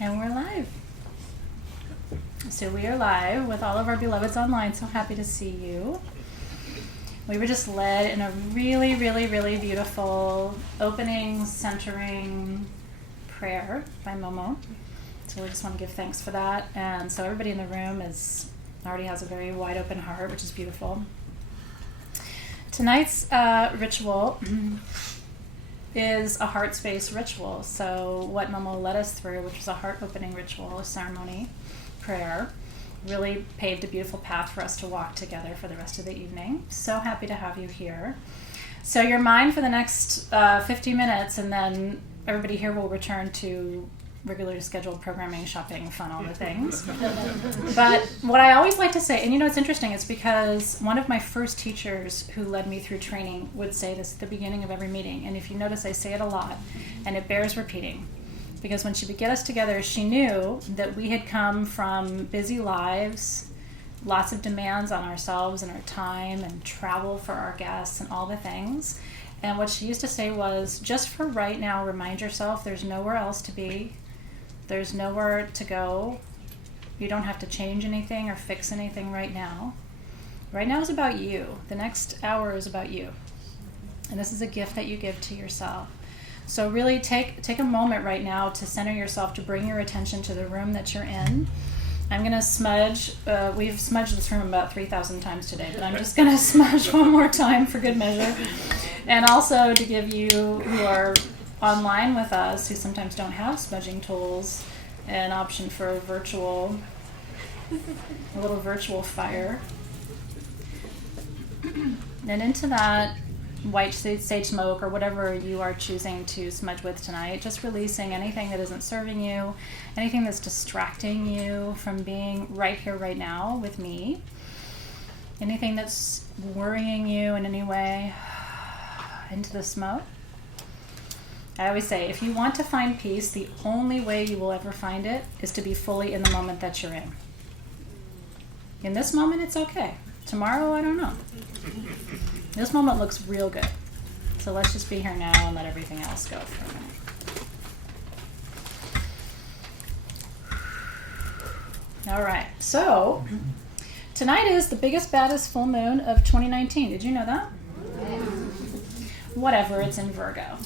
And we're live. So we are live with all of our beloveds online. So happy to see you. We were just led in a really, really, really beautiful opening, centering prayer by Momo. So we just want to give thanks for that. And so everybody in the room already has a very wide open heart, which is beautiful. Tonight's ritual is a heart space ritual. So what Momo led us through, which was a heart opening ritual, a ceremony, prayer, really paved a beautiful path for us to walk together for the rest of the evening. So happy to have you here. So you're mine for the next 50 minutes, and then everybody here will return to regularly scheduled programming, shopping, fun, all the things. But what I always like to say, and it's interesting, it's because one of my first teachers who led me through training would say this at the beginning of every meeting, and if you notice I say it a lot, and it bears repeating, because when she would get us together, she knew that we had come from busy lives, lots of demands on ourselves and our time and travel for our guests and all the things. And what she used to say was, just for right now, remind yourself there's nowhere else to be. There's nowhere to go. You don't have to change anything or fix anything right now. Right now is about you. The next hour is about you. And this is a gift that you give to yourself. So really take a moment right now to center yourself, to bring your attention to the room that you're in. I'm going to smudge. We've smudged this room about 3,000 times today, but I'm just going to smudge one more time for good measure. And also to give you who are online with us, who sometimes don't have smudging tools, an option for a little virtual fire. And into that white sage smoke or whatever you are choosing to smudge with tonight, just releasing anything that isn't serving you, anything that's distracting you from being right here, right now with me, anything that's worrying you in any way, into the smoke. I always say, if you want to find peace, the only way you will ever find it is to be fully in the moment that you're in. In this moment, it's okay. Tomorrow, I don't know. This moment looks real good. So let's just be here now and let everything else go for a minute. All right. So tonight is the biggest, baddest full moon of 2019. Did you know that? Whatever, it's in Virgo.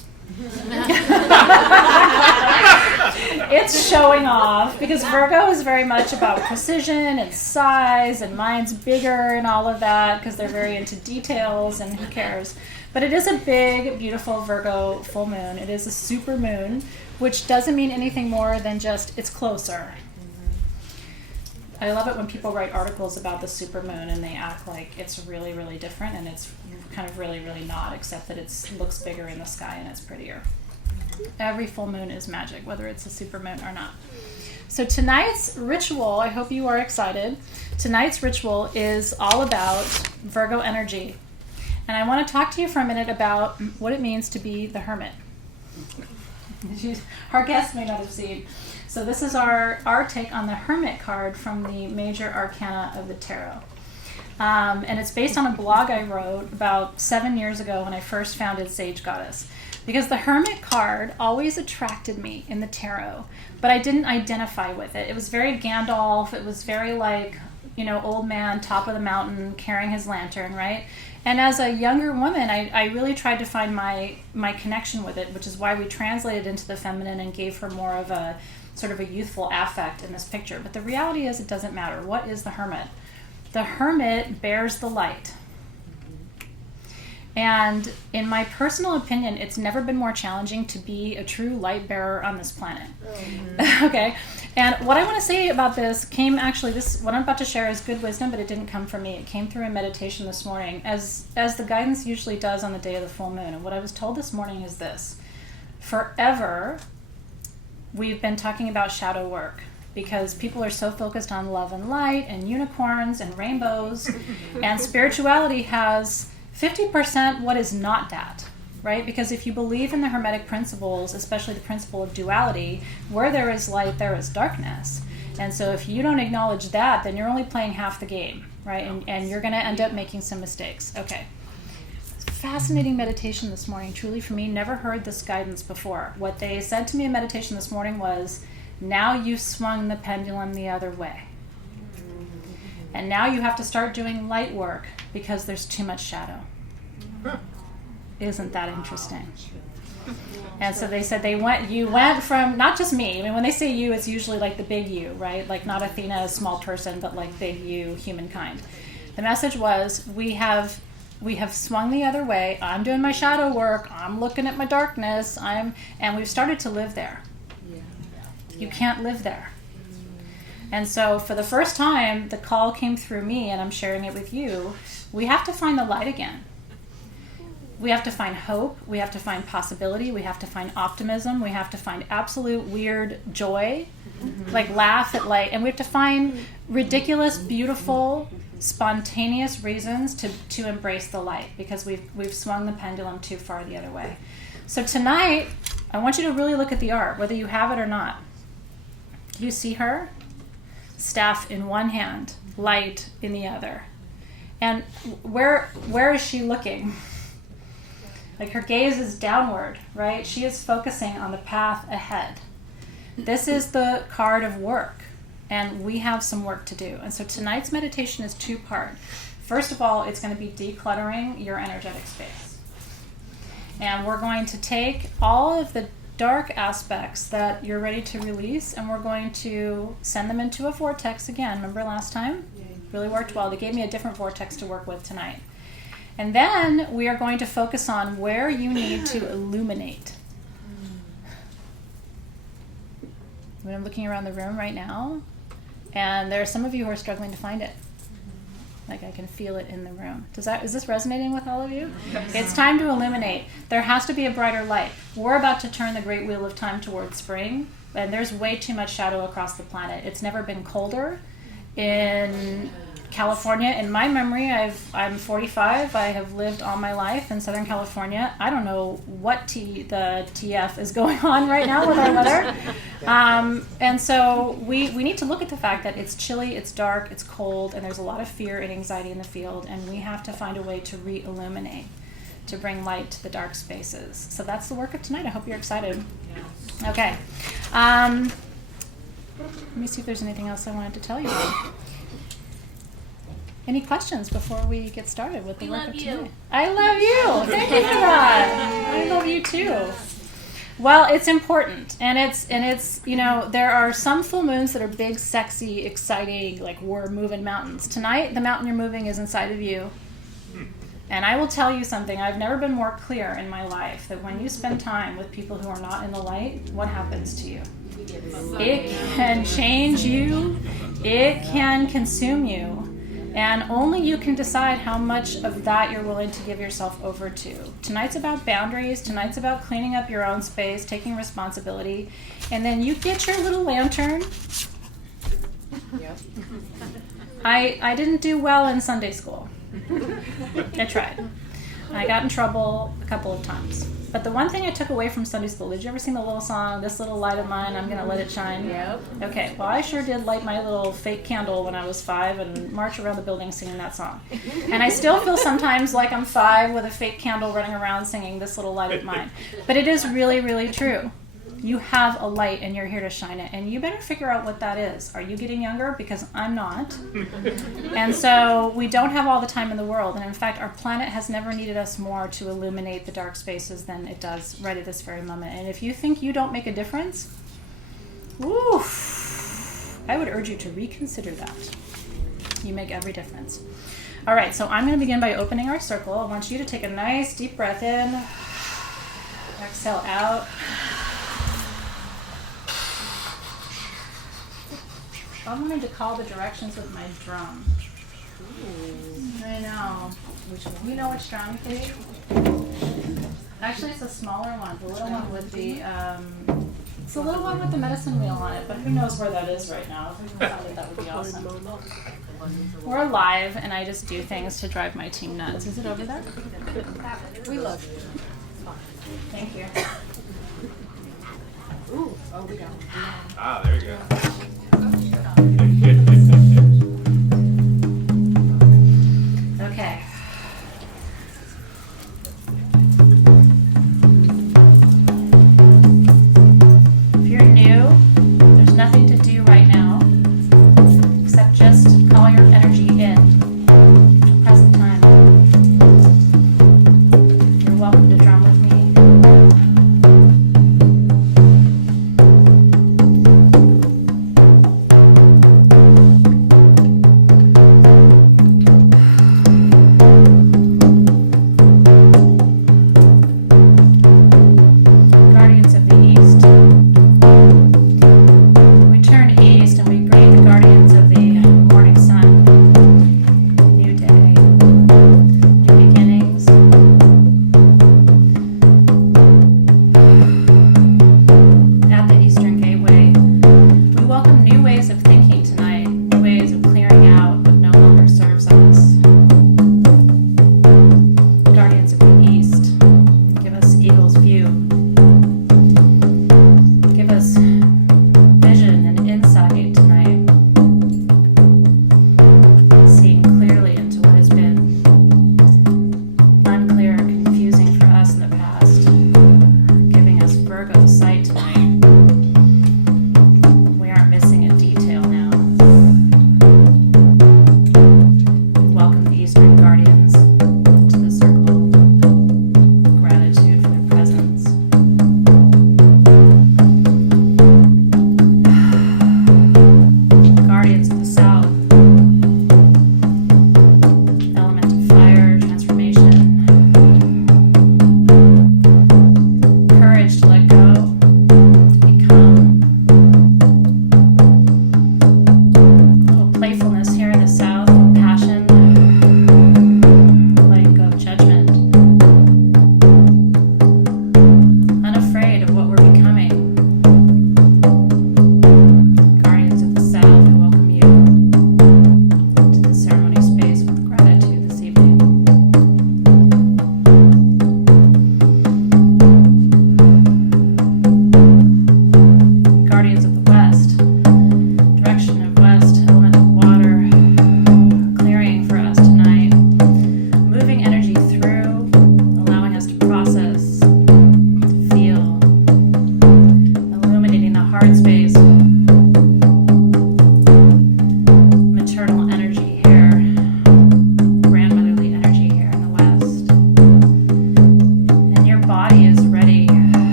It's showing off because Virgo is very much about precision and size, and mine's bigger and all of that because they're very into details, and who cares. But it is a big, beautiful Virgo full moon. It is a super moon, which doesn't mean anything more than just it's closer. I love it when people write articles about the super moon and they act like it's really, really different, and it's kind of really, really not, except that it looks bigger in the sky and it's prettier. Every full moon is magic, whether it's a super moon or not. So tonight's ritual, I hope you are excited. Tonight's ritual is all about Virgo energy. And I want to talk to you for a minute about what it means to be the hermit. Our guests may not have seen. So this is our take on the Hermit card from the major arcana of the tarot. And it's based on a blog I wrote about 7 years ago when I first founded Sage Goddess. Because the Hermit card always attracted me in the tarot, but I didn't identify with it. It was very Gandalf. It was very like, old man, top of the mountain, carrying his lantern, right? And as a younger woman, I really tried to find my connection with it, which is why we translated into the feminine and gave her more of a sort of a youthful affect in this picture. But the reality is it doesn't matter. What is the Hermit? The Hermit bears the light. And in my personal opinion, it's never been more challenging to be a true light bearer on this planet. Mm-hmm. Okay. And what I want to say about this what I'm about to share is good wisdom, but it didn't come from me. It came through a meditation this morning, as the guidance usually does on the day of the full moon. And what I was told this morning is this. Forever, we've been talking about shadow work, because people are so focused on love and light and unicorns and rainbows, and spirituality has 50% what is not that, right? Because if you believe in the Hermetic principles, especially the principle of duality, where there is light, there is darkness. And so if you don't acknowledge that, then you're only playing half the game, right? And you're going to end up making some mistakes. Okay. Fascinating meditation this morning, truly for me. Never heard this guidance before. What they said to me in meditation this morning was, Now you've swung the pendulum the other way. And now you have to start doing light work because there's too much shadow. Isn't that interesting? And so they said you went from, not just me, I mean, when they say you, it's usually like the big you, right? Like not Athena, a small person, but like big you, humankind. The message was, we have swung the other way. I'm doing my shadow work. I'm looking at my darkness. And we've started to live there. You can't live there. And so for the first time, the call came through me, and I'm sharing it with you. We have to find the light again. We have to find hope. We have to find possibility. We have to find optimism. We have to find absolute weird joy, like laugh at light. And we have to find ridiculous, beautiful, spontaneous reasons to embrace the light, because we've swung the pendulum too far the other way. So tonight, I want you to really look at the art, whether you have it or not. Do you see her? Staff in one hand, light in the other. And where is she looking? Like her gaze is downward, right? She is focusing on the path ahead. This is the card of work, and we have some work to do. And so tonight's meditation is two-part. First of all, it's going to be decluttering your energetic space. And we're going to take all of the dark aspects that you're ready to release, and we're going to send them into a vortex again. Remember last time? Really worked well. They gave me a different vortex to work with tonight. And then we are going to focus on where you need to illuminate. I'm looking around the room right now, and there are some of you who are struggling to find it. Like I can feel it in the room. Is this resonating with all of you? Yes. It's time to illuminate. There has to be a brighter light. We're about to turn the great wheel of time towards spring, and there's way too much shadow across the planet. It's never been colder. In California, in my memory, I'm 45. I have lived all my life in Southern California. I don't know what the TF is going on right now with our weather. And so we need to look at the fact that it's chilly, it's dark, it's cold, and there's a lot of fear and anxiety in the field, and we have to find a way to re-illuminate, to bring light to the dark spaces. So that's the work of tonight. I hope you're excited. Okay. Let me see if there's anything else I wanted to tell you about. Any questions before we get started with the work of tonight? I love you. Thank you for that. I love you too. Well, it's important, and it's there are some full moons that are big, sexy, exciting, like we're moving mountains. Tonight, the mountain you're moving is inside of you. And I will tell you something. I've never been more clear in my life that when you spend time with people who are not in the light, what happens to you? It can change you. It can consume you. And only you can decide how much of that you're willing to give yourself over to. Tonight's about boundaries. Tonight's about cleaning up your own space, taking responsibility. And then you get your little lantern. Yep. I didn't do well in Sunday school. I tried. I got in trouble a couple of times. But the one thing I took away from Sunday school, did you ever sing the little song, "This Little Light of Mine, I'm Gonna Let It Shine"? Yep. Okay, well I sure did light my little fake candle when I was 5 and march around the building singing that song. And I still feel sometimes like I'm 5 with a fake candle running around singing "This Little Light of Mine." But it is really, really true. You have a light and you're here to shine it. And you better figure out what that is. Are you getting younger? Because I'm not. And so we don't have all the time in the world. And in fact, our planet has never needed us more to illuminate the dark spaces than it does right at this very moment. And if you think you don't make a difference, I would urge you to reconsider that. You make every difference. All right, so I'm going to begin by opening our circle. I want you to take a nice deep breath in. Exhale out. I'm going to call the directions with my drum. Ooh. I know. Which one? You know which drum, Kate? Actually, it's a smaller one. The little one with the, it's the little one with the medicine wheel on it, but who knows where that is right now. If we can find it, that would be awesome. We're live, and I just do things to drive my team nuts. Is it over there? We love you. Thank you. Ooh, oh, we got it. Ah, there you go. Okay. If you're new, there's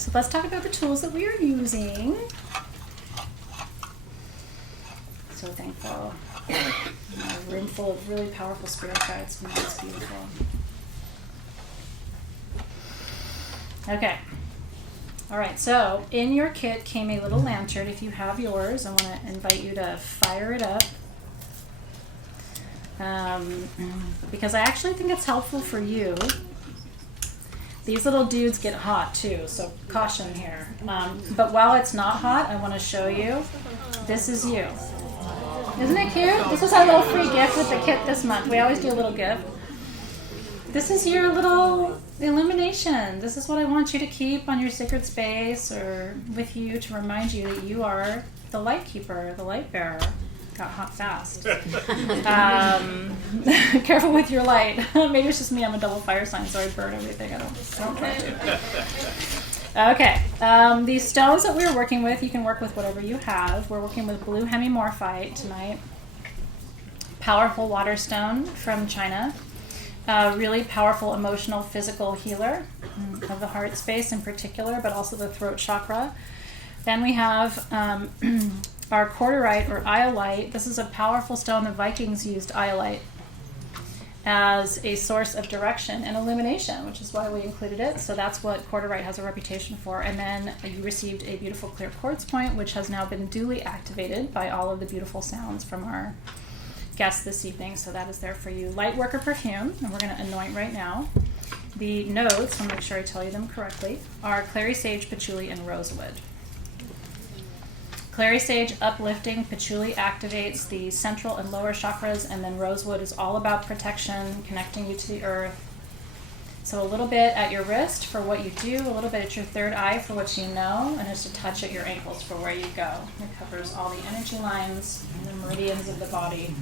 So let's talk about the tools that we are using. So thankful. A room full of really powerful spirit guides. It's beautiful. Okay. All right, so in your kit came a little lantern. If you have yours, I want to invite you to fire it up. Because I actually think it's helpful for you. These little dudes get hot too, so caution here. But while it's not hot, I want to show you, this is you. Isn't it cute? This is our little free gift with the kit this month. We always do a little gift. This is your little illumination. This is what I want you to keep on your sacred space or with you to remind you that you are the light keeper, the light bearer. Got hot fast. Careful with your light. Maybe it's just me. I'm a double fire sign, so I burn everything. I don't care. Okay. These stones that we're working with, you can work with whatever you have. We're working with blue hemimorphite tonight. Powerful water stone from China. Really powerful emotional, physical healer of the heart space in particular, but also the throat chakra. Then we have our corderite or iolite. This is a powerful stone. The Vikings used iolite as a source of direction and illumination, which is why we included it. So that's what corderite has a reputation for. And then you received a beautiful clear quartz point, which has now been duly activated by all of the beautiful sounds from our guests this evening. So that is there for you. Light worker perfume, and we're going to anoint right now. The notes, I'll make sure I tell you them correctly, are clary sage, patchouli, and rosewood. Clary sage, uplifting. Patchouli activates the central and lower chakras, and then rosewood is all about protection, connecting you to the earth. So a little bit at your wrist for what you do, a little bit at your third eye for what you know, and just a touch at your ankles for where you go. It covers all the energy lines and the meridians of the body.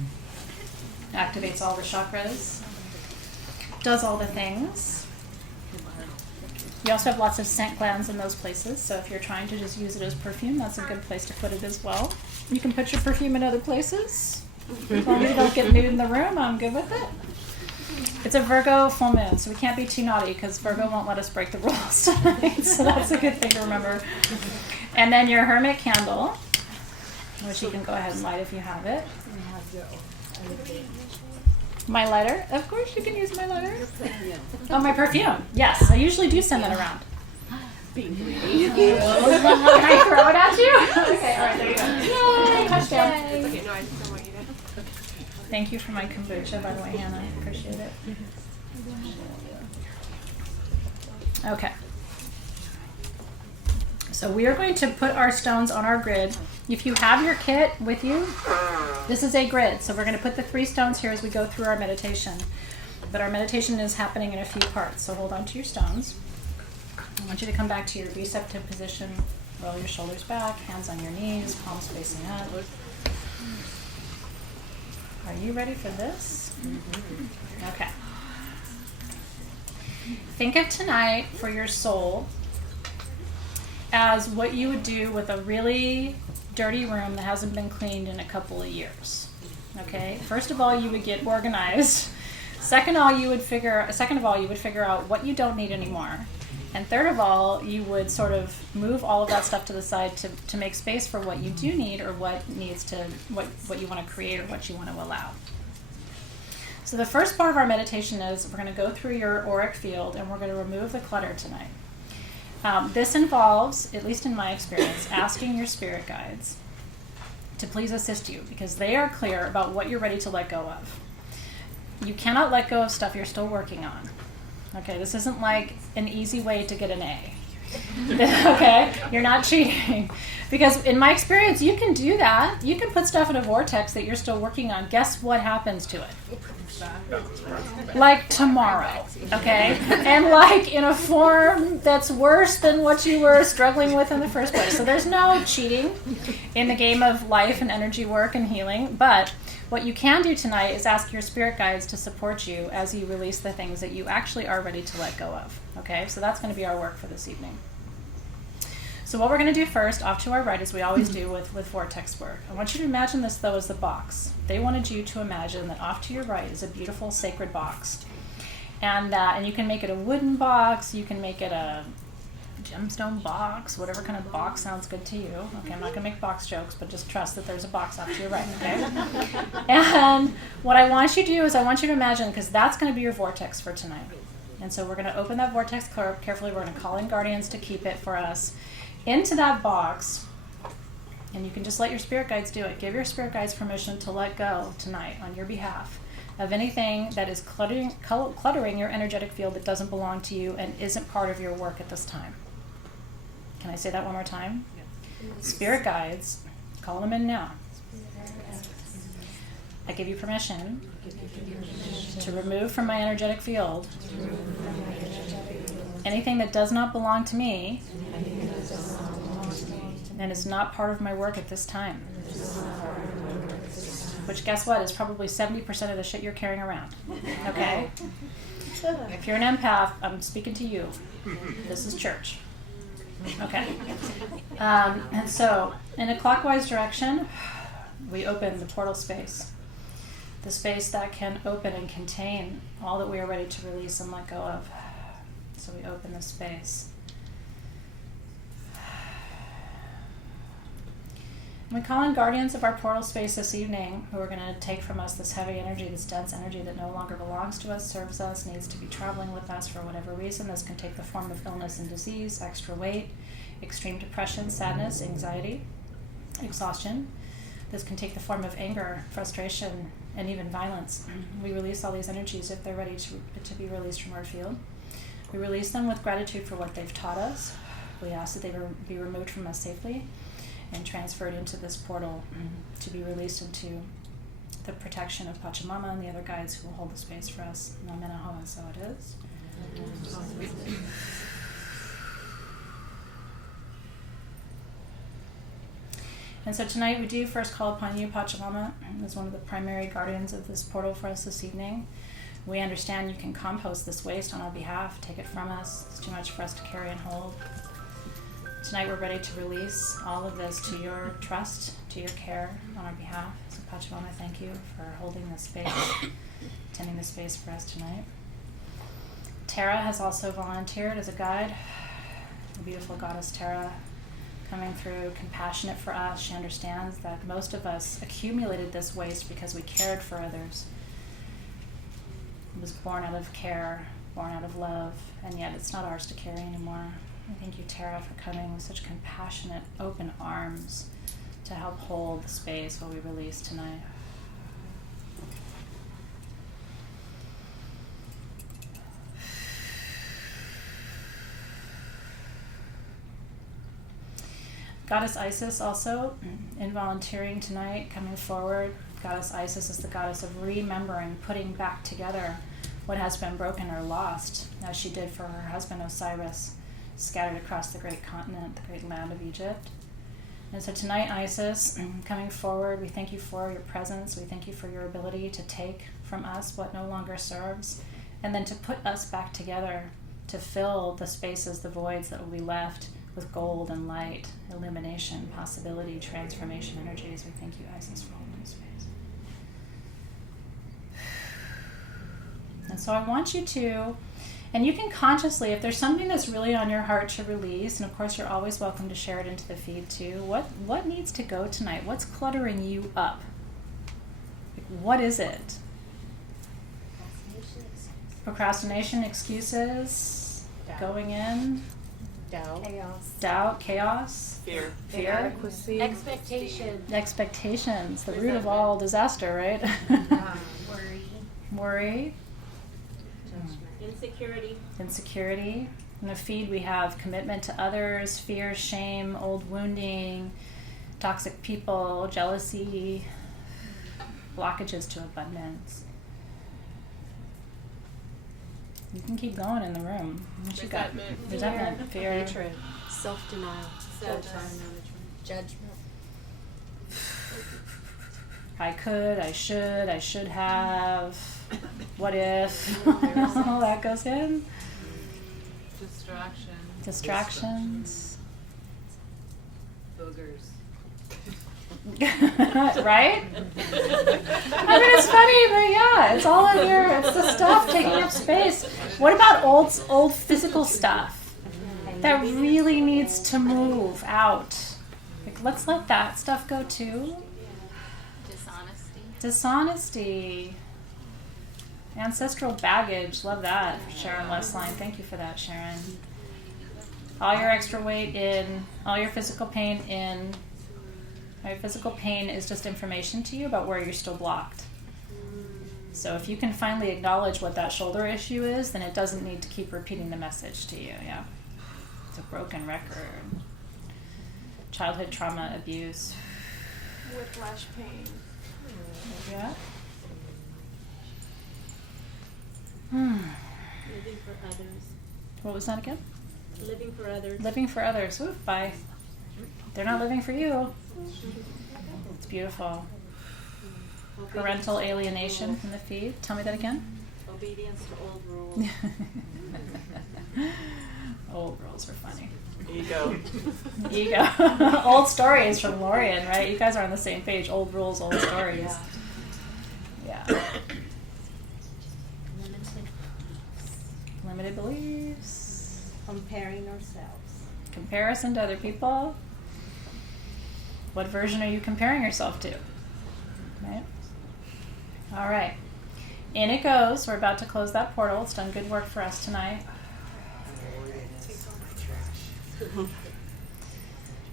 Activates all the chakras. Does all the things. You also have lots of scent glands in those places, so if you're trying to just use it as perfume, that's a good place to put it as well. You can put your perfume in other places. As long as you don't get nude in the room, I'm good with it. It's a Virgo full moon, so we can't be too naughty because Virgo won't let us break the rules tonight, so that's a good thing to remember. And then your Hermit Candle, which you can go ahead and light if you have it. My lighter? Of course you can use my lighter. Oh, my perfume. Yes, I usually do send that around. Can I throw it at you? Okay, all right, there you go. Yay, touchdown. Okay, no, I just don't want you to. Thank you for my kombucha, by the way, Hannah. I appreciate it. Okay. So we are going to put our stones on our grid. If you have your kit with you, this is a grid. So we're going to put the 3 stones here as we go through our meditation. But our meditation is happening in a few parts, so hold on to your stones. I want you to come back to your receptive position. Roll your shoulders back, hands on your knees, palms facing up. Are you ready for this? Okay. Think of tonight for your soul as what you would do with a really dirty room that hasn't been cleaned in a couple of years. Okay? First of all, you would get organized. Second of all, you would figure out what you don't need anymore. And third of all, you would sort of move all of that stuff to the side to make space for what you do need or what you want to create or what you want to allow. So the first part of our meditation is we're going to go through your auric field and we're going to remove the clutter tonight. This involves, at least in my experience, asking your spirit guides to please assist you because they are clear about what you're ready to let go of. You cannot let go of stuff you're still working on. Okay, this isn't like an easy way to get an A. Okay, you're not cheating. Because in my experience, you can do that. You can put stuff in a vortex that you're still working on. Guess what happens to it? Like tomorrow, okay? And like in a form that's worse than what you were struggling with in the first place. So there's no cheating in the game of life and energy work and healing. But what you can do tonight is ask your spirit guides to support you as you release the things that you actually are ready to let go of, okay? So that's going to be our work for this evening. So what we're going to do first, off to our right, as we always do with vortex work. I want you to imagine this, though, as the box. They wanted you to imagine that off to your right is a beautiful sacred box. And you can make it a wooden box, you can make it a gemstone box, whatever kind of box sounds good to you. Okay, I'm not going to make box jokes, but just trust that there's a box off to your right, okay? And what I want you to do is I want you to imagine, because that's going to be your vortex for tonight. And so we're going to open that vortex carefully. We're going to call in guardians to keep it for us into that box. And you can just let your spirit guides do it. Give your spirit guides permission to let go tonight on your behalf of anything that is cluttering your energetic field that doesn't belong to you and isn't part of your work at this time. Can I say that one more time? Yes. Spirit guides, call them in now. I give you permission to remove from my energetic field anything that does not belong to me and is not part of my work at this time. Which, guess what, is probably 70% of the shit you're carrying around. Okay? If you're an empath, I'm speaking to you. This is church. Okay. And so, in a clockwise direction, we open the portal space. The space that can open and contain all that we are ready to release and let go of. So we open this space. We call in guardians of our portal space this evening who are going to take from us this heavy energy, this dense energy that no longer belongs to us, serves us, needs to be traveling with us for whatever reason. This can take the form of illness and disease, extra weight, extreme depression, sadness, anxiety, exhaustion. This can take the form of anger, frustration, and even violence. We release all these energies if they're ready to be released from our field. We release them with gratitude for what they've taught us. We ask that they be removed from us safely and transferred into this portal to be released into the protection of Pachamama and the other guides who will hold the space for us. Amen. So it is. And so tonight we do first call upon you, Pachamama, as one of the primary guardians of this portal for us this evening. We understand you can compost this waste on our behalf, take it from us. It's too much for us to carry and hold. Tonight we're ready to release all of this to your trust, to your care on our behalf. So Pachamama, thank you for holding this space, tending this space for us tonight. Tara has also volunteered as a guide. The beautiful goddess Tara, coming through, compassionate for us. She understands that most of us accumulated this waste because we cared for others. It was born out of care, born out of love, and yet it's not ours to carry anymore. Thank you, Tara, for coming with such compassionate, open arms to help hold the space while we release tonight. Goddess Isis also, in volunteering tonight, coming forward. Goddess Isis is the goddess of remembering, putting back together what has been broken or lost, as she did for her husband Osiris, scattered across the great continent, the great land of Egypt. And so tonight, Isis, coming forward, we thank you for your presence. We thank you for your ability to take from us what no longer serves, and then to put us back together to fill the spaces, the voids that will be left with gold and light, illumination, possibility, transformation energies. We thank you, Isis, for holding this space. And so I want you to, and you can consciously, if there's something that's really on your heart to release, and of course you're always welcome to share it into the feed too, what needs to go tonight? What's cluttering you up? Like, what is it? Procrastination, excuses, going in, doubt, chaos, fear, inadequacy, expectations, the root of all disaster, right? Worry. Insecurity. In the feed we have commitment to others, fear, shame, old wounding, toxic people, jealousy, blockages to abundance. You can keep going in the room. What you got? Resentment, fear, hatred, self-denial, judgment. I could, I should have, what if, all that goes in. Distractions. Boogers. Right? I mean, it's funny, but yeah, it's all in here. It's the stuff taking up space. What about old physical stuff? that really needs to move out. Like, let's let that stuff go too. Dishonesty. Ancestral baggage. Love that. Sharon Westline. Thank you for that, Sharon. All your extra weight in. All your physical pain in. All your physical pain is just information to you about where you're still blocked. So if you can finally acknowledge what that shoulder issue is, then it doesn't need to keep repeating the message to you. Yeah. It's a broken record. Childhood trauma, abuse. Whiplash pain. Yeah. Living for others. What was that again? Living for others. Living for others. Ooh, bye. They're not living for you. It's beautiful. Parental alienation from the feed. Tell me that again. Obedience to old rules. Old rules are funny. Ego. Ego. Old stories from Lorian, right? You guys are on the same page. Old rules, old stories. Yeah. Limited beliefs. Comparing ourselves. Comparison to other people. What version are you comparing yourself to? Right? All right. In it goes. We're about to close that portal. It's done good work for us tonight.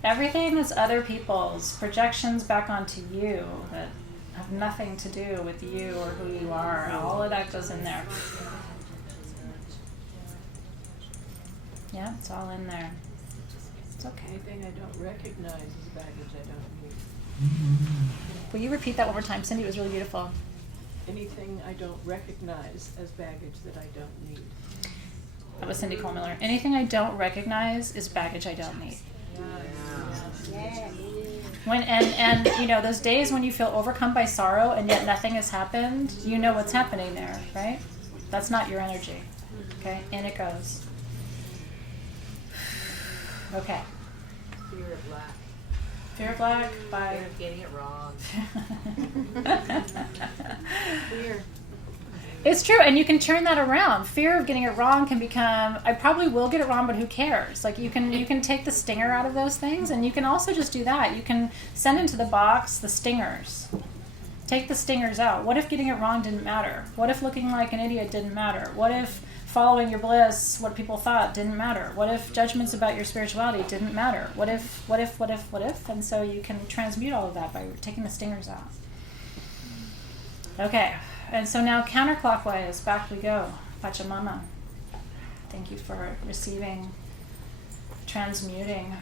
Everything that's other people's projections back onto you that have nothing to do with you or who you are, all of that goes in there. Yeah, it's all in there. It's okay. Anything I don't recognize is baggage I don't need. Will you repeat that one more time, Cindy? It was really beautiful. Anything I don't recognize as baggage that I don't need. That was Cindy Cole Miller. Anything I don't recognize is baggage I don't need. When and you know those days when you feel overcome by sorrow and yet nothing has happened, you know what's happening there, right? That's not your energy. Okay, in it goes. Okay. Fear of lack. Fear of lack by Fear of getting it wrong. Fear. It's true, and you can turn that around. Fear of getting it wrong can become, I probably will get it wrong, but who cares? Like you can take the stinger out of those things, and you can also just do that. You can send into the box the stingers. Take the stingers out. What if getting it wrong didn't matter? What if looking like an idiot didn't matter? What if following your bliss, what people thought, didn't matter? What if judgments about your spirituality didn't matter? What if? And so you can transmute all of that by taking the stingers out. Okay. And so now counterclockwise, back we go. Pachamama. Thank you for receiving, transmuting.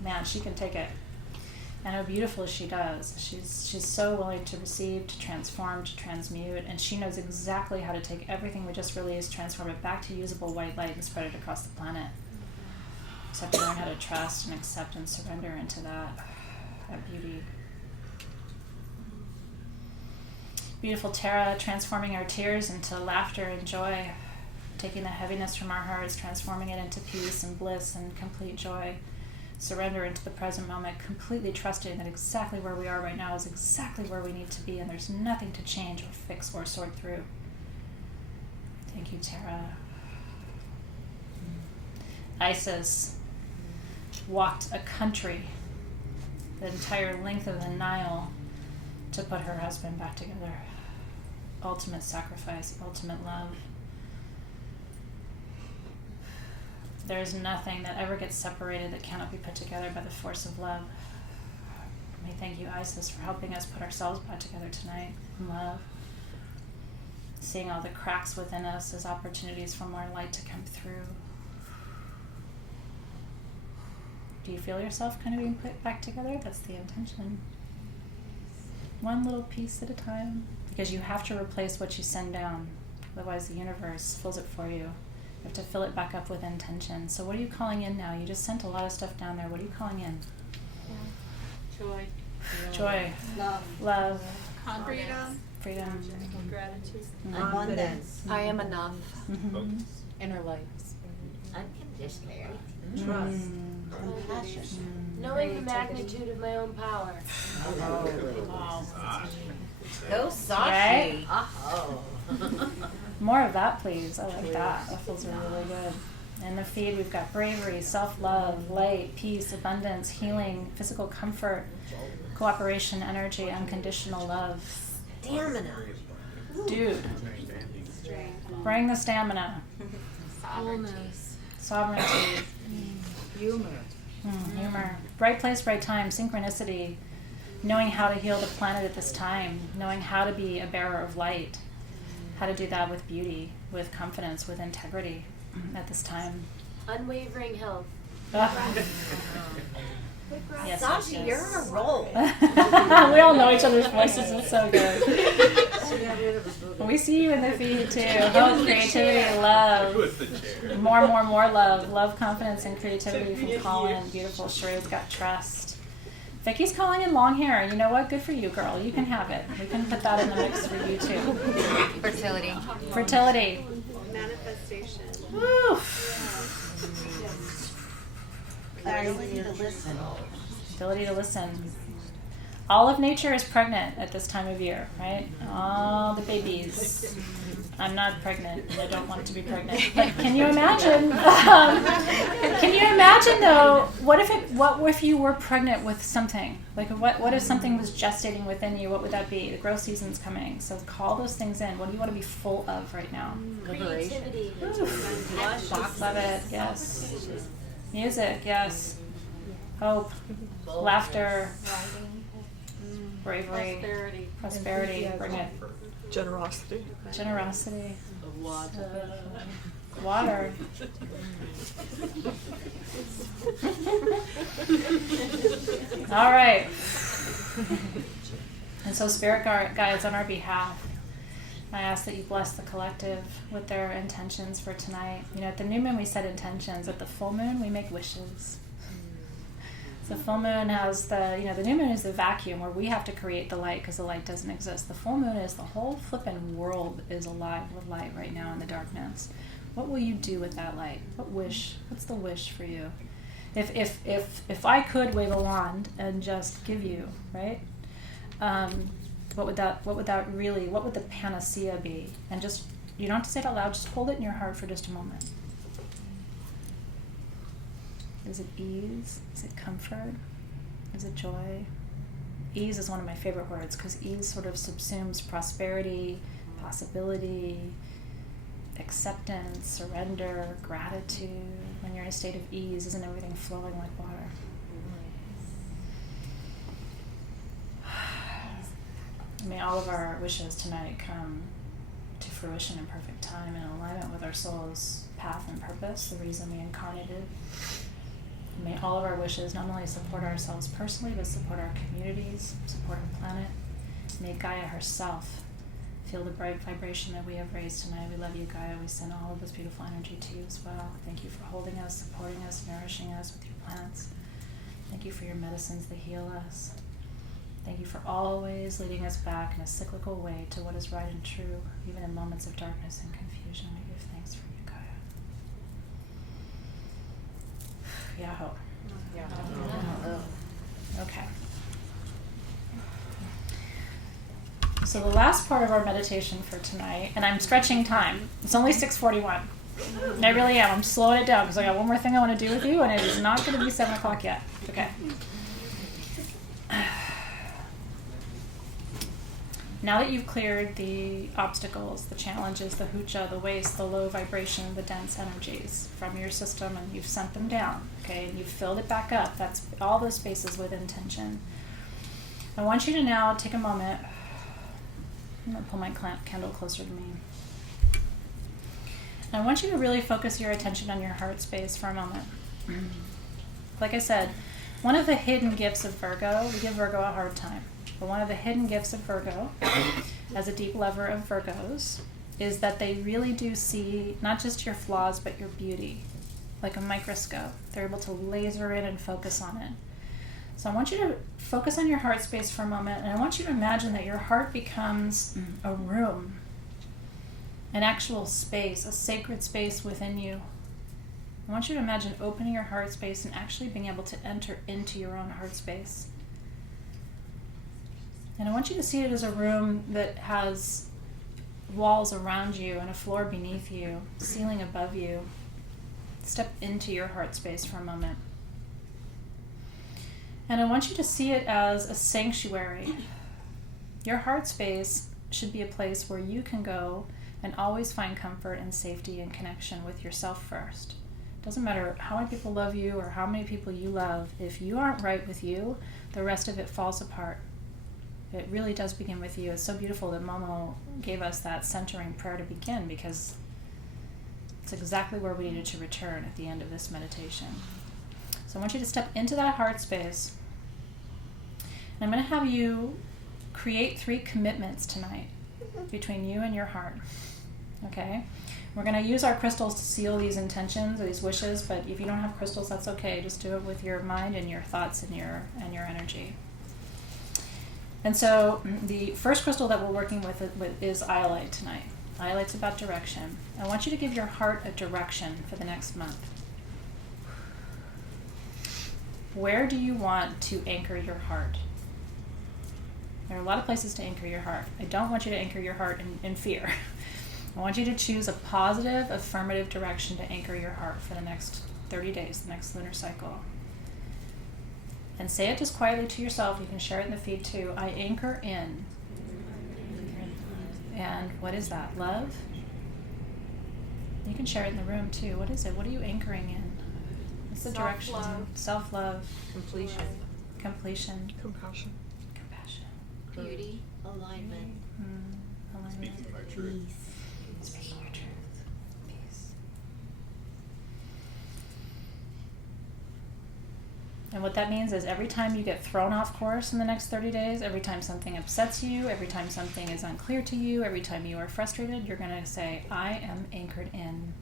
Man, she can take it. And how beautiful she does. She's so willing to receive, to transform, to transmute, and she knows exactly how to take everything we just released, transform it back to usable white light, and spread it across the planet. Just have to learn how to trust and accept and surrender into that beauty. Beautiful Tara, transforming our tears into laughter and joy, taking the heaviness from our hearts, transforming it into peace and bliss and complete joy. Surrender into the present moment, completely trusting that exactly where we are right now is exactly where we need to be, and there's nothing to change or fix or sort through. Thank you, Tara. Isis walked a country, the entire length of the Nile, to put her husband back together. Ultimate sacrifice, ultimate love. There is nothing that ever gets separated that cannot be put together by the force of love. May thank you, Isis, for helping us put ourselves back together tonight in love. Seeing all the cracks within us as opportunities for more light to come through. Do you feel yourself kind of being put back together? That's the intention. One little piece at a time. Because you have to replace what you send down. Otherwise the universe fills it for you. You have to fill it back up with intention. So what are you calling in now? You just sent a lot of stuff down there. What are you calling in? Joy. Joy. Love. Love. Freedom. Freedom. Gratitude. Abundance. I am enough. Mm-hmm. Inner light. Unconditional. Trust. Compassion. Knowing the magnitude of my own power. Go Right? Sashi. Oh. More of that, please. I like that. That feels really good. In the feet, we've got bravery, self-love, light, peace, abundance, healing, physical comfort, cooperation, energy, unconditional love. Stamina. Dude, bring the stamina. Wholeness. Sovereignty. Humor. Humor. Right place, right time, synchronicity. Knowing how to heal the planet at this time. Knowing how to be a bearer of light. How to do that with beauty, with confidence, with integrity at this time. Unwavering health. Yes, Sasha, yes, you're yes. on a roll. We all know each other's voices. It's so good. She got rid of a booger. We see you in the feed too. Hope, creativity, love. More love. Love, confidence, and creativity from Colin. Beautiful. Sheree's got trust. Vicky's calling in long hair. You know what? Good for you, girl. You can have it. We can put that in the mix for you too. Fertility. Fertility. Manifestation. Woo. Ability to listen. Ability to listen. All of nature is pregnant at this time of year, right? All the babies. I'm not pregnant, and I don't want to be pregnant. But can you imagine? Can you imagine though? What if you were pregnant with something? Like what if something was gestating within you? What would that be? The growth season's coming, so call those things in. What do you want to be full of right now? Creativity. Love it. Yes. Music. Yes. Hope. Laughter. Bravery. Prosperity. Prosperity. Bring it. Generosity. Generosity. Water. Water. All right. And so spirit guides on our behalf, I ask that you bless the collective with their intentions for tonight. You know, at the new moon we set intentions. At the full moon we make wishes. The full moon has the new moon is the vacuum where we have to create the light because the light doesn't exist. The full moon is the whole flippin' world is alive with light right now in the darkness. What will you do with that light? What's the wish for you? If I could wave a wand and just give you, right? What would the panacea be? And just, you don't have to say it out loud, just hold it in your heart for just a moment. Is it ease? Is it comfort? Is it joy? Ease is one of my favorite words because ease sort of subsumes prosperity, possibility, acceptance, surrender, gratitude. When you're in a state of ease, isn't everything flowing like water? May all of our wishes tonight come to fruition in perfect time and in alignment with our soul's path and purpose, the reason we incarnated. May all of our wishes not only support ourselves personally, but support our communities, support our planet. May Gaia herself feel the bright vibration that we have raised tonight. We love you, Gaia. We send all of this beautiful energy to you as well. Thank you for holding us, supporting us, nourishing us with your plants. Thank you for your medicines that heal us. Thank you for always leading us back in a cyclical way to what is right and true, even in moments of darkness and confusion. We give thanks for you, Gaia. Yaho. Okay. So the last part of our meditation for tonight, and I'm stretching time. It's only 6:41. I really am. I'm slowing it down because I got one more thing I want to do with you, and it is not going to be 7 o'clock yet. Okay. Now that you've cleared the obstacles, the challenges, the hucha, the waste, the low vibration, the dense energies from your system, and you've sent them down, okay, and you've filled it back up, that's all those spaces with intention. I want you to now take a moment. I'm going to pull my candle closer to me. And I want you to really focus your attention on your heart space for a moment. Like I said, one of the hidden gifts of Virgo, we give Virgo a hard time, but one of the hidden gifts of Virgo, as a deep lover of Virgos, is that they really do see not just your flaws, but your beauty, like a microscope. They're able to laser in and focus on it. So I want you to focus on your heart space for a moment, and I want you to imagine that your heart becomes a room, an actual space, a sacred space within you. I want you to imagine opening your heart space and actually being able to enter into your own heart space. And I want you to see it as a room that has walls around you and a floor beneath you, ceiling above you. Step into your heart space for a moment. And I want you to see it as a sanctuary. Your heart space should be a place where you can go and always find comfort and safety and connection with yourself first. Doesn't matter how many people love you or how many people you love. If you aren't right with you, the rest of it falls apart. It really does begin with you. It's so beautiful that Momo gave us that centering prayer to begin, because it's exactly where we needed to return at the end of this meditation. So I want you to step into that heart space. And I'm going to have you create 3 commitments tonight between you and your heart. Okay? We're going to use our crystals to seal these intentions or these wishes, but if you don't have crystals, that's okay. Just do it with your mind and your thoughts and your energy. And so the first crystal that we're working with is Iolite tonight. Iolite's about direction. I want you to give your heart a direction for the next month. Where do you want to anchor your heart? There are a lot of places to anchor your heart. I don't want you to anchor your heart in fear. I want you to choose a positive, affirmative direction to anchor your heart for the next 30 days, the next lunar cycle. And say it just quietly to yourself. You can share it in the feed too. I anchor in. And what is that? Love? You can share it in the room too. What is it? What are you anchoring in? What's the direction? Self-love. Completion. Completion. Compassion. Compassion. Beauty. Alignment. Alignment. Speaking my truth. Speaking your truth. Peace. And what that means is every time you get thrown off course in the next 30 days, every time something upsets you, every time something is unclear to you, every time you are frustrated, you're going to say, I am anchored in.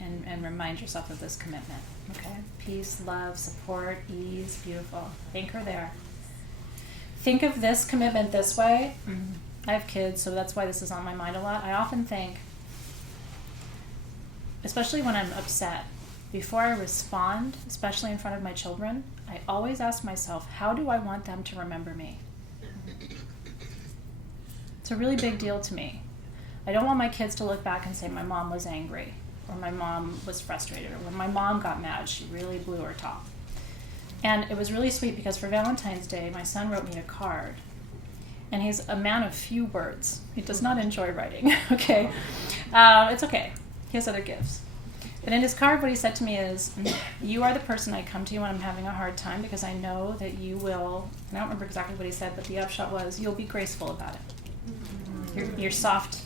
And remind yourself of this commitment. Okay? Peace, love, support, ease, beautiful. Anchor there. Think of this commitment this way. I have kids, so that's why this is on my mind a lot. I often think, especially when I'm upset, before I respond, especially in front of my children, I always ask myself, how do I want them to remember me? It's a really big deal to me. I don't want my kids to look back and say my mom was angry, or my mom was frustrated, or when my mom got mad, she really blew her top. And it was really sweet because for Valentine's Day, my son wrote me a card. And he's a man of few words. He does not enjoy writing, okay? It's okay. He has other gifts. But in his card, what he said to me is, you are the person I come to when I'm having a hard time, because I know that you will, and I don't remember exactly what he said, but the upshot was, you'll be graceful about it. You're soft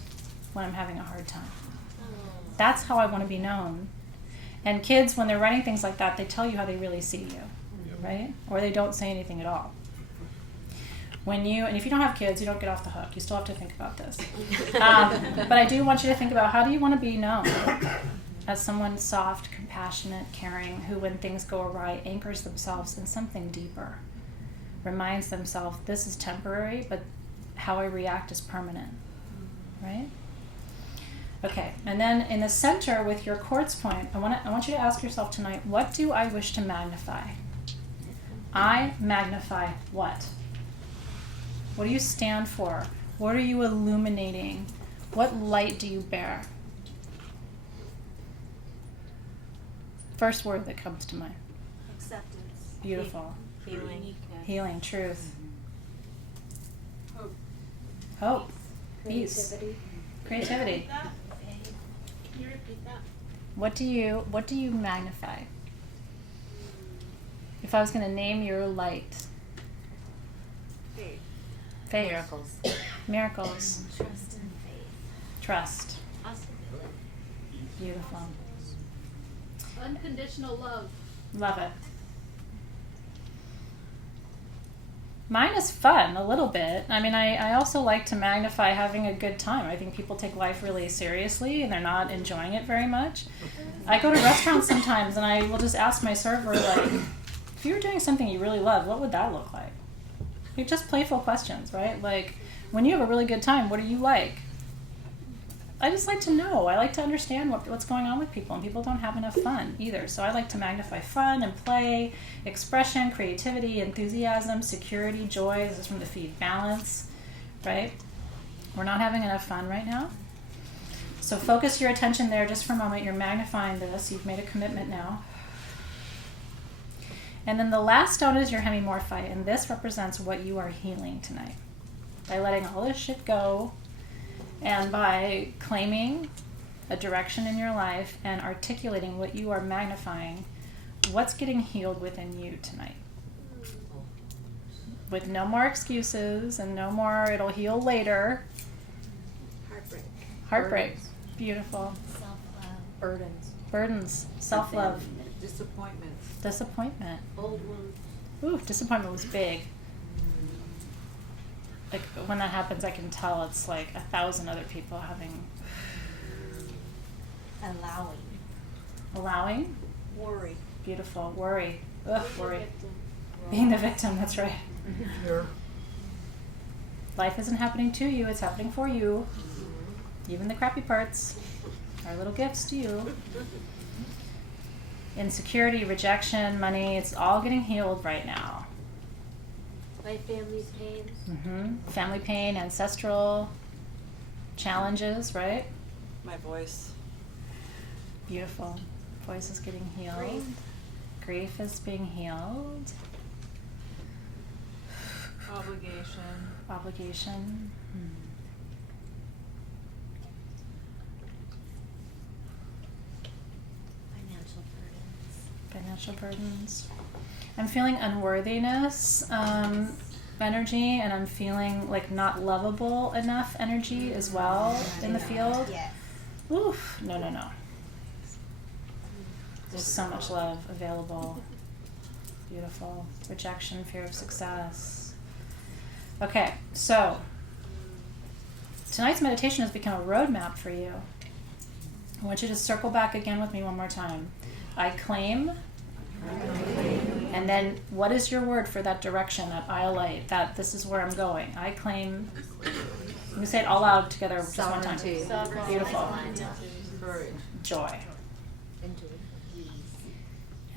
when I'm having a hard time. That's how I want to be known. And kids, when they're writing things like that, they tell you how they really see you, right? Or they don't say anything at all. And if you don't have kids, you don't get off the hook. You still have to think about this. But I do want you to think about, how do you want to be known? As someone soft, compassionate, caring, who when things go awry anchors themselves in something deeper. Reminds themselves, this is temporary, but how I react is permanent. Right? Okay, and then in the center with your quartz point, I want you to ask yourself tonight, what do I wish to magnify? I magnify what? What do you stand for? What are you illuminating? What light do you bear? First word that comes to mind. Acceptance. Beautiful. Healing. Healing, truth. Hope. Hope. Peace. Creativity. Can you repeat that? What do you magnify? If I was going to name your light. Faith. Faith. Miracles. Miracles. Trust and faith. Trust. Possibility. Beautiful. Unconditional love. Love it. Mine is fun, a little bit. I mean, I also like to magnify having a good time. I think people take life really seriously and they're not enjoying it very much. I go to restaurants sometimes and I will just ask my server, like, if you were doing something you really love, what would that look like? Like, just playful questions, right? Like, when you have a really good time, what do you like? I just like to know. I like to understand what's going on with people, and people don't have enough fun either. So I like to magnify fun and play, expression, creativity, enthusiasm, security, joy. This is from the feed. Balance, right? We're not having enough fun right now. So focus your attention there just for a moment. You're magnifying this. You've made a commitment now. And then the last stone is your hemimorphite, and this represents what you are healing tonight. By letting all this shit go, and by claiming a direction in your life and articulating what you are magnifying, what's getting healed within you tonight. With no more excuses and no more it'll heal later. Heartbreak. Heartbreak. Beautiful. Self-love. Burdens. Burdens. Self-love. Disappointments. Disappointment. Old wounds. Ooh, disappointment was big. Like, when that happens, I can tell it's like 1,000 other people having... Allowing. Worry. Beautiful. Worry. Ugh, Being the worry. victim. Being the victim, that's right. Life isn't happening to you, it's happening for you. Even the crappy parts are little gifts to you. Insecurity, rejection, money, it's all getting healed right now. My family's pains. Family pain, ancestral challenges, right? My voice. Beautiful. Voice is getting healed. Grief is being healed. Obligation. Financial burdens. I'm feeling unworthiness energy, and I'm feeling like not lovable enough energy as well in the field. Yes. Oof. No. There's so much love available. Beautiful. Rejection, fear of success. Okay, so tonight's meditation has become a roadmap for you. I want you to circle back again with me one more time. I claim. And then what is your word for that direction, that Iolite, that this is where I'm going? I claim. Let me say it all out together just one time. Beautiful. Courage. Joy.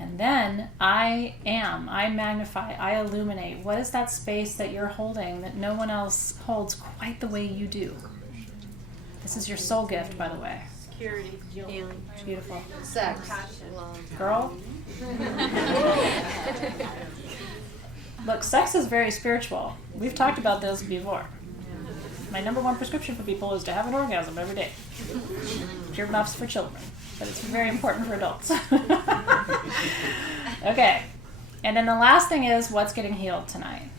And then I am, I magnify, I illuminate. What is that space that you're holding that no one else holds quite the way you do? This is your soul gift, by the way. Security. Healing. Beautiful. Sex. Girl. Look, sex is very spiritual. We've talked about this before. My number one prescription for people is to have an orgasm every day. Pure enough for children, but it's very important for adults. Okay. And then the last thing is, what's getting healed tonight?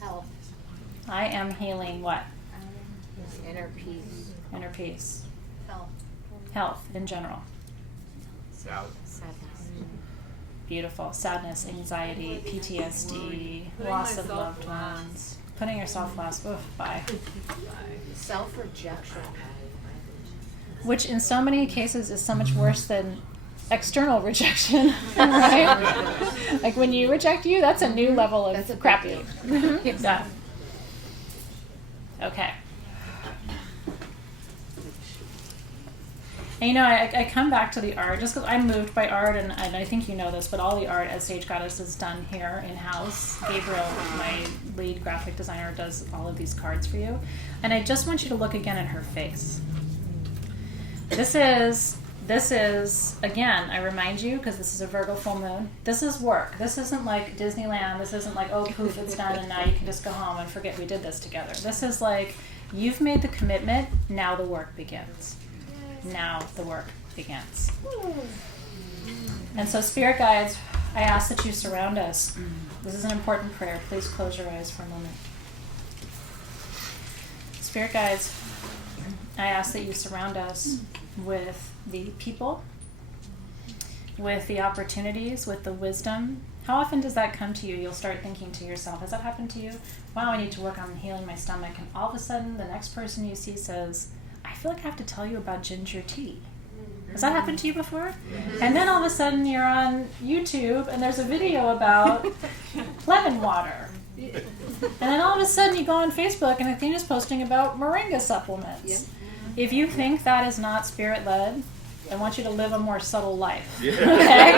Health. I am healing what? Inner peace. Inner peace. Health. Health in general. Sadness. Beautiful. Sadness, anxiety, PTSD, loss of loved ones. Putting yourself last. Oof, bye. Self-rejection. Which in so many cases is so much worse than external rejection, right? Like when you reject you, that's a new level of crappy. Yeah. Okay. And you know, I come back to the art just because I'm moved by art, and I think you know this, but all the art as Sage Goddess is done here in-house. Gabriel, my lead graphic designer, does all of these cards for you. And I just want you to look again at her face. This is, again, I remind you, because this is a Virgo full moon, this is work. This isn't like Disneyland. This isn't like, oh, poof, it's done, and now you can just go home and forget we did this together. This is like, you've made the commitment, now the work begins. Now the work begins. And so, Spirit Guides, I ask that you surround us. This is an important prayer. Please close your eyes for a moment. Spirit Guides, I ask that you surround us with the people, with the opportunities, with the wisdom. How often does that come to you? You'll start thinking to yourself, has that happened to you? Wow, I need to work on healing my stomach. And all of a sudden, the next person you see says, I feel like I have to tell you about ginger tea. Has that happened to you before? And then all of a sudden you're on YouTube and there's a video about lemon water. And then all of a sudden you go on Facebook and Athena's posting about moringa supplements. If you think that is not spirit-led, I want you to live a more subtle life. Okay?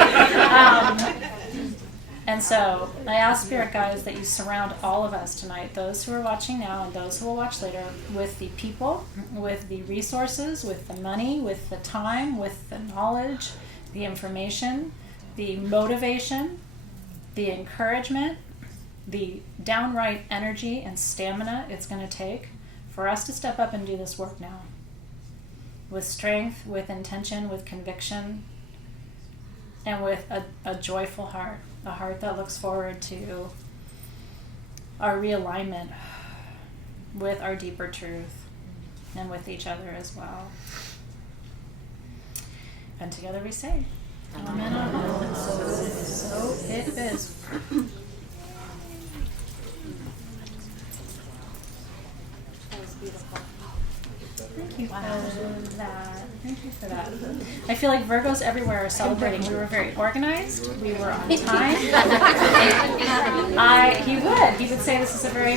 And And so I ask Spirit Guides that you surround all of us tonight, those who are watching now and those who will watch later, with the people, with the resources, with the money, with the time, with the knowledge, the information, the motivation, the encouragement, the downright energy and stamina it's going to take for us to step up and do this work now. With strength, with intention, with conviction, and with a joyful heart, a heart that looks forward to our realignment with our deeper truth and with each other as well. And together we say, Amen. Amen. So it is. That was beautiful. Thank you for that. Thank you for that. I feel like Virgos everywhere are celebrating. We were very organized. We were on time. He would say this is a very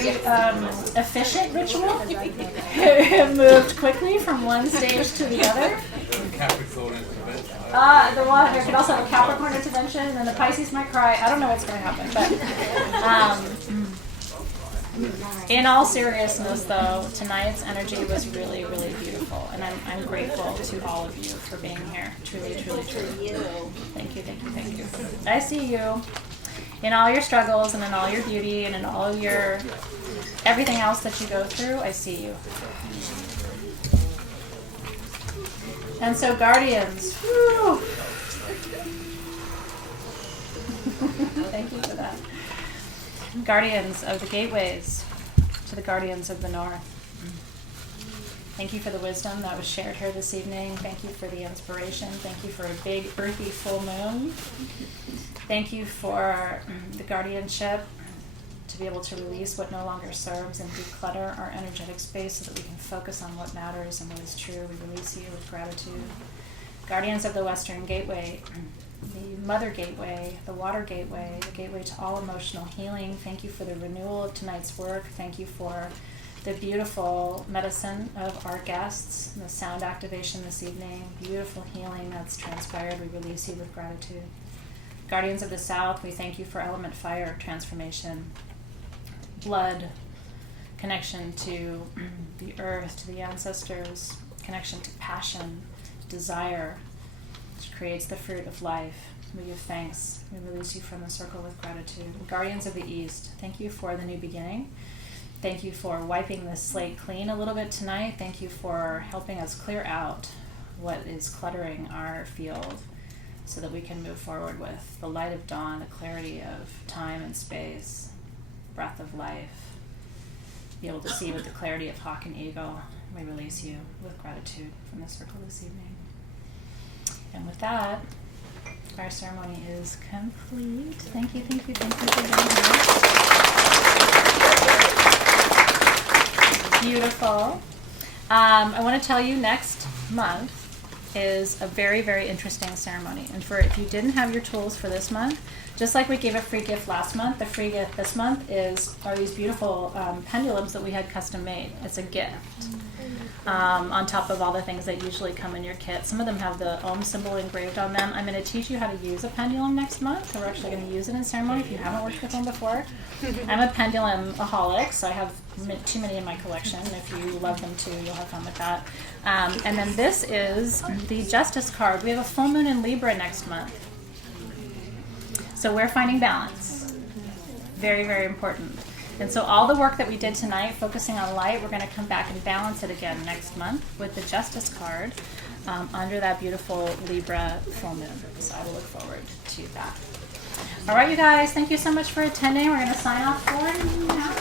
efficient ritual. It moved quickly from one stage to the other. Capricorn intervention. The one there could also have a Capricorn intervention, and then the Pisces might cry. I don't know what's going to happen, but in all seriousness, though, tonight's energy was really, really beautiful, and I'm grateful to all of you for being here. Truly, truly, truly. Thank you, thank you, thank you. I see you in all your struggles, and in all your beauty, and in all your everything else that you go through. I see you. And so, guardians, whew. Thank you for that. Guardians of the gateways to the guardians of the north. Thank you for the wisdom that was shared here this evening. Thank you for the inspiration. Thank you for a big earthy full moon. Thank you for the guardianship to be able to release what no longer serves and declutter our energetic space so that we can focus on what matters and what is true. We release you with gratitude. Guardians of the Western Gateway, the Mother Gateway, the Water Gateway, the gateway to all emotional healing. Thank you for the renewal of tonight's work. Thank you for the beautiful medicine of our guests, the sound activation this evening, beautiful healing that's transpired. We release you with gratitude. Guardians of the South, we thank you for element fire transformation, blood, connection to the earth, to the ancestors, connection to passion, desire, which creates the fruit of life. We give thanks. We release you from the circle with gratitude. Guardians of the East, thank you for the new beginning. Thank you for wiping the slate clean a little bit tonight. Thank you for helping us clear out what is cluttering our field so that we can move forward with the light of dawn, the clarity of time and space, breath of life, be able to see with the clarity of hawk and eagle. We release you with gratitude from the circle this evening. And with that, our ceremony is complete. Thank you, thank you, thank you for being here. Beautiful. I want to tell you next month is a very, very interesting ceremony. And for if you didn't have your tools for this month, just like we gave a free gift last month, the free gift this month are these beautiful pendulums that we had custom made. It's a gift. On top of all the things that usually come in your kit. Some of them have the Om symbol engraved on them. I'm going to teach you how to use a pendulum next month. So we're actually going to use it in ceremony if you haven't worked with one before. I'm a pendulum-aholic, so I have too many in my collection. If you love them too, you'll have fun with that. And then this is the Justice card. We have a full moon in Libra next month. So we're finding balance. Very, very important. And so all the work that we did tonight, focusing on light, we're going to come back and balance it again next month with the Justice card under that beautiful Libra full moon. So I will look forward to that. All right, you guys, thank you so much for attending. We're going to sign off for now.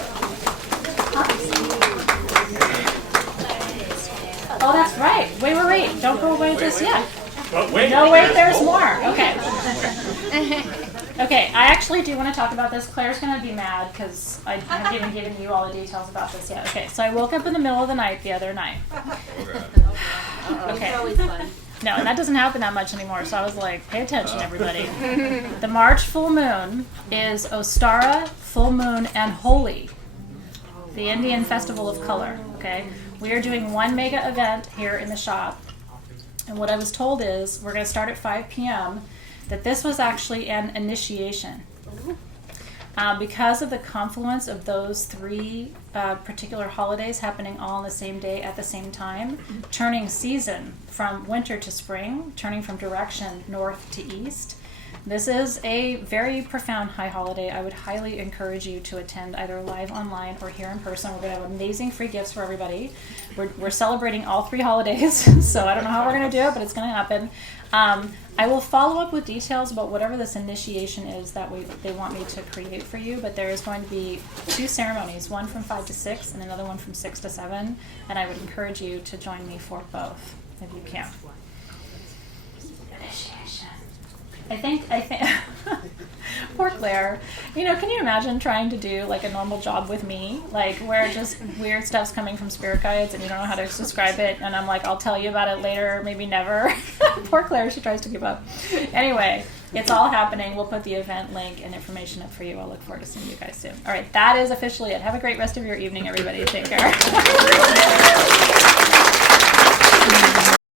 Oh, that's right. Wait. Don't go away just yet. Wait. No, wait, there's more. Okay. Okay, I actually do want to talk about this. Claire's going to be mad because I haven't even given you all the details about this yet. Okay, so I woke up in the middle of the night the other night. Okay. It's always fun. No, and that doesn't happen that much anymore, so I was like, pay attention, everybody. The March full moon is Ostara, full moon, and Holi, the Indian festival of color, okay? We are doing one mega event here in the shop, and what I was told is we're going to start at 5 p.m., that this was actually an initiation. Because of the confluence of those three particular holidays happening all on the same day at the same time, turning season from winter to spring, turning from direction north to east, this is a very profound high holiday. I would highly encourage you to attend either live online or here in person. We're going to have amazing free gifts for everybody. We're celebrating all three holidays, so I don't know how we're going to do it, but it's going to happen. I will follow up with details about whatever this initiation is that they want me to create for you, but there is going to be 2 ceremonies, one from 5 to 6 and another one from 6 to 7, and I would encourage you to join me for both, if you can. Initiation. I think, poor Claire. Can you imagine trying to do like a normal job with me, like where just weird stuff's coming from spirit guides and you don't know how to describe it, and I'm like, I'll tell you about it later, maybe never. Poor Claire, she tries to give up. Anyway, it's all happening. We'll put the event link and information up for you. I'll look forward to seeing you guys soon. All right, that is officially it. Have a great rest of your evening, everybody. Take care.